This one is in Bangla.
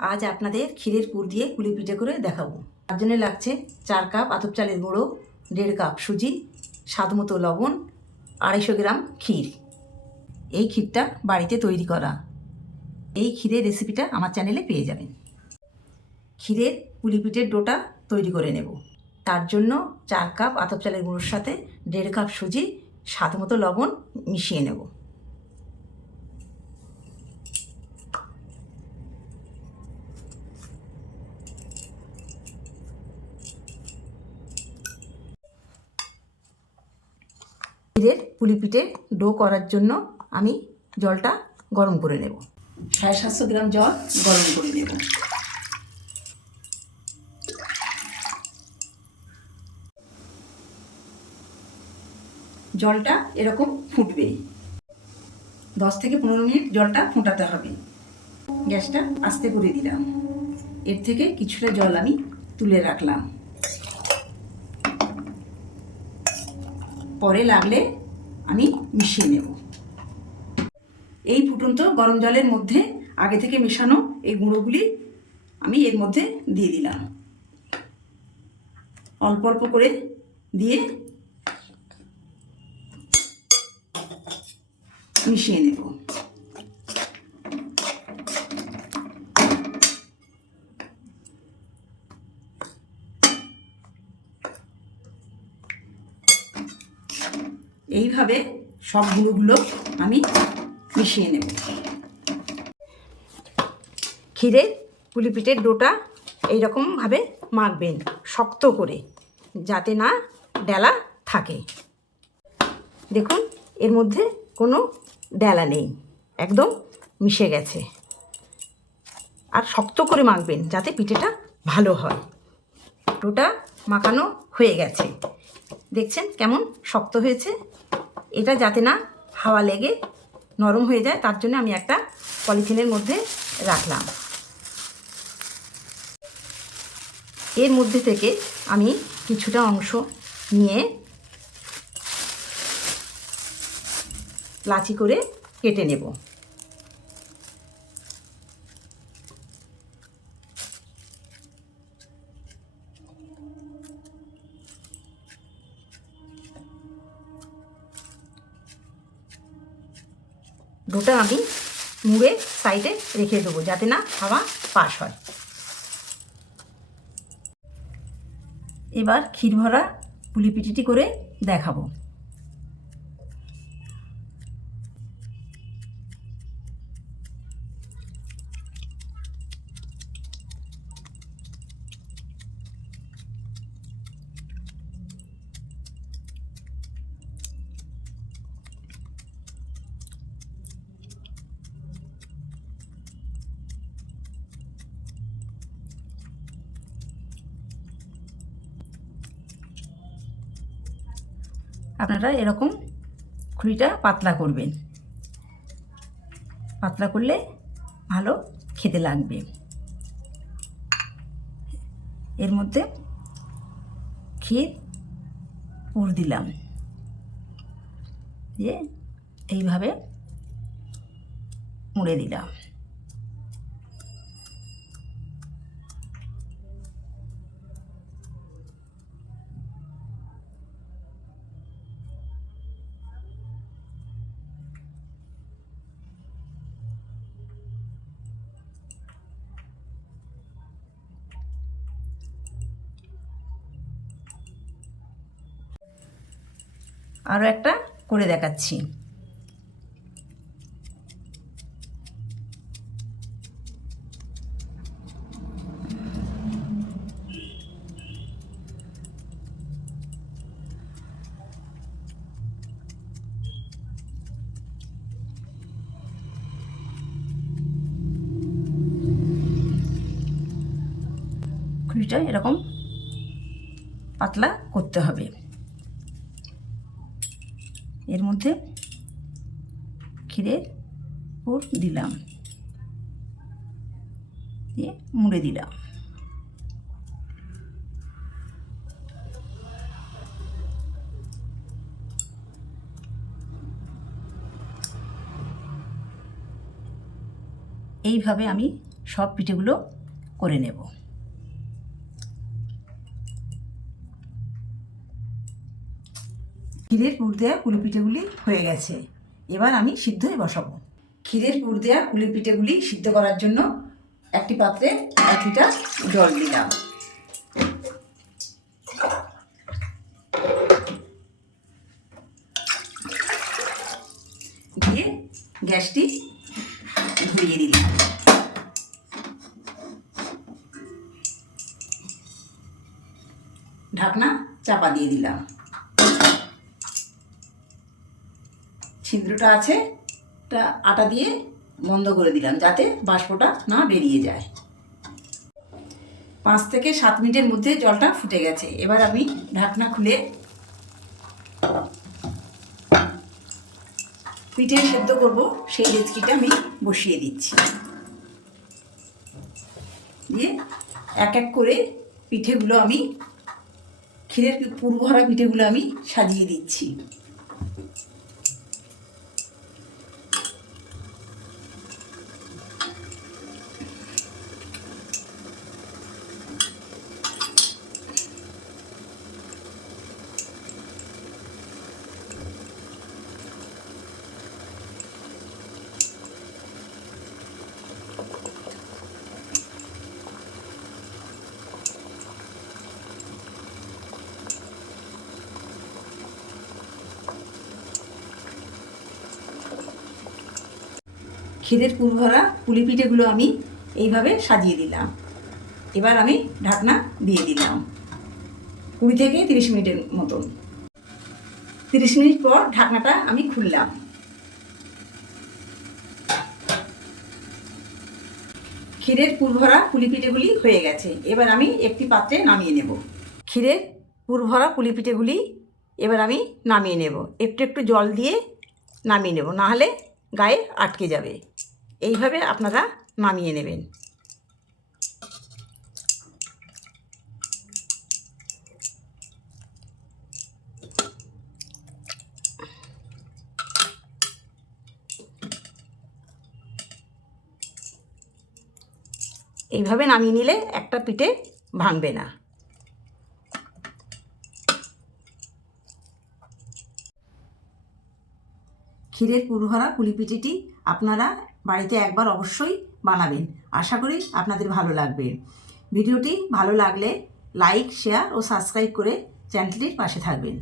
আজ আপনাদের ক্ষীরের পুর দিয়ে কুলি পিঠে করে দেখাবো। তার জন্য লাগছে 4 কাপ আতপ চালের গুঁড়ো, 1.5 কাপ সুজি, স্বাদ মতো লবণ, 250 গ্রাম ক্ষীর। এই ক্ষীরটা বাড়িতে তৈরি করা। এই ক্ষীরের রেসিপিটা আমার চ্যানেলে পেয়ে যাবেন। ক্ষীরের পুলি পিঠের ডোটা তৈরি করে নেব। তার জন্য 4 কাপ আতপ চালের গুঁড়োর সাথে 1.5 কাপ সুজি, স্বাদ মতো লবণ মিশিয়ে নেব। ক্ষীরের পুলি পিঠে ডো করার জন্য আমি জলটা গরম করে নেব। 750 গ্রাম জল গরম করে নেব। জলটা এরকম ফুটবে। 10 থেকে 15 মিনিট জলটা ফোটাতে হবে। গ্যাসটা আস্তে করে দিলাম। এর থেকে কিছুটা জল আমি তুলে রাখলাম। পরে লাগলে আমি মিশিয়ে নেব। এই ফুটন্ত গরম জলের মধ্যে আগে থেকে মেশানো এই গুঁড়োগুলি আমি এর মধ্যে দিয়ে দিলাম। অল্প অল্প করে দিয়ে মিশিয়ে নেব। এইভাবে সব গুঁড়োগুলো আমি মিশিয়ে নেব। ক্ষীরের পুলি পিঠের ডোটা এইরকমভাবে মাখবেন, শক্ত করে, যাতে না ডেলা থাকে। দেখুন, এর মধ্যে কোনো ডেলা নেই, একদম মিশে গেছে। আর শক্ত করে মাখবেন যাতে পিঠেটা ভালো হয়। ডোটা মাখানো হয়ে গেছে, দেখছেন কেমন শক্ত হয়েছে। এটা যাতে না হাওয়া লেগে নরম হয়ে যায়, তার জন্য আমি একটা পলিথিনের মধ্যে রাখলাম। এর মধ্যে থেকে আমি কিছুটা অংশ নিয়ে লাচি করে কেটে নেব। ডোটা আমি মুড়ে সাইডে রেখে দেবো যাতে না হাওয়া পাস হয়। এবার ক্ষীর ভরা পুলি পিঠেটি করে দেখাবো। আপনারা এরকম খুঁড়িটা পাতলা করবেন, পাতলা করলে ভালো খেতে লাগবে। এর মধ্যে ক্ষীর পুর দিলাম, দিয়ে এইভাবে মুড়ে দিলাম। আরও একটা করে দেখাচ্ছি। খুঁড়িটা এরকম পাতলা করতে হবে। এর মধ্যে ক্ষীরের পুর দিলাম, দিয়ে মুড়ে দিলাম। এইভাবে আমি সব পিঠেগুলো করে নেব। ক্ষীরের পুর দেওয়া পুলি পিঠেগুলি হয়ে গেছে, এবার আমি সিদ্ধই বসাবো। ক্ষীরের পুর দেওয়া পুলি পিঠেগুলি সিদ্ধ করার জন্য একটি পাত্রে 1 লিটার জল দিলাম। দিয়ে গ্যাসটি ধরিয়ে দিলাম। ঢাকনা চাপা দিয়ে দিলাম। ছিদ্রটা আছে তা আটা দিয়ে বন্ধ করে দিলাম যাতে বাষ্পটা না বেরিয়ে যায়। 5 থেকে 7 মিনিটের মধ্যে জলটা ফুটে গেছে। এবার আমি ঢাকনা খুলে পিঠে সেদ্ধ করব সেই ডেচকিটা আমি বসিয়ে দিচ্ছি। দিয়ে এক এক করে পিঠেগুলো আমি ক্ষীরের পুর ভরা পিঠেগুলো আমি সাজিয়ে দিচ্ছি। ক্ষীরের পুর ভরা পুলি পিঠেগুলো আমি এইভাবে সাজিয়ে দিলাম। এবার আমি ঢাকনা দিয়ে দিলাম 20 থেকে 30 মিনিটের মতন। 30 মিনিট পর ঢাকনাটা আমি খুললাম। ক্ষীরের পুর ভরা পুলি পিঠেগুলি হয়ে গেছে, এবার আমি একটি পাত্রে নামিয়ে নেব। ক্ষীরের পুর ভরা পুলি পিঠেগুলি এবার আমি নামিয়ে নেব। একটু একটু জল দিয়ে নামিয়ে নেব, নাহলে গায়ে আটকে যাবে। এইভাবে আপনারা নামিয়ে নেবেন। এইভাবে নামিয়ে নিলে একটা পিঠে ভাঙবে না। ক্ষীরের পুর ভরা পুলি পিঠেটি আপনারা বাড়িতে একবার অবশ্যই বানাবেন। আশা করি আপনাদের ভালো লাগবে। ভিডিওটি ভালো লাগলে লাইক, শেয়ার ও সাবস্ক্রাইব করে চ্যানেলটির পাশে থাকবেন।